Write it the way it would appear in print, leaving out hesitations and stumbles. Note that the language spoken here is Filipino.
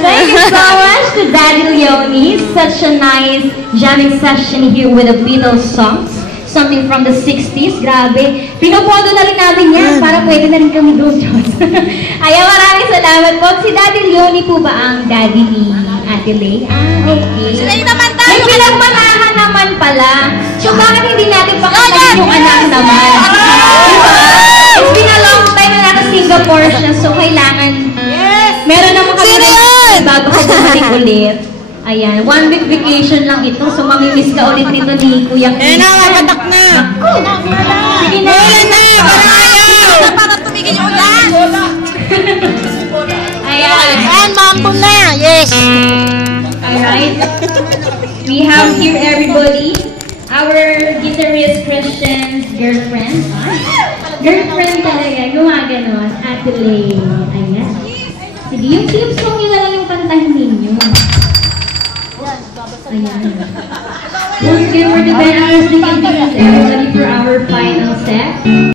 Thank you so much to Daddy Leonie. Such a nice jamming session here with the Beatles songs. Something from the 60s. Grabe. Pinopodo na rin namin yan para pwede na rin kami doon. Ayaw, maraming salamat po. Si Daddy Leonie po ba ang daddy ni Ate Lay? Okay. Sila naman tayo. May pinagmanahan naman pala. So bakit hindi natin pakitayin yung anak naman? Diba? It's been a long time na nasa Singapore siya. So kailangan meron naman kami bago ko bumalik ulit. Ayan, 1 week vacation lang ito. So mamimiss ka ulit nito ni Kuya Chris. Ayan na, makatak na. Sige na. Wala na, parang ayaw. Para tumigil yung ulan. Ayan. Ayan, mambo na. Yes. Alright. We have here everybody. Our guitarist Christian's girlfriend. Girlfriend talaga. Gumaganon. Ate Lay. Ayan. Sige, yung theme song nyo na lang yung kantahin ninyo. Ayan. Once again, we're the band. I was thinking everybody for our final set.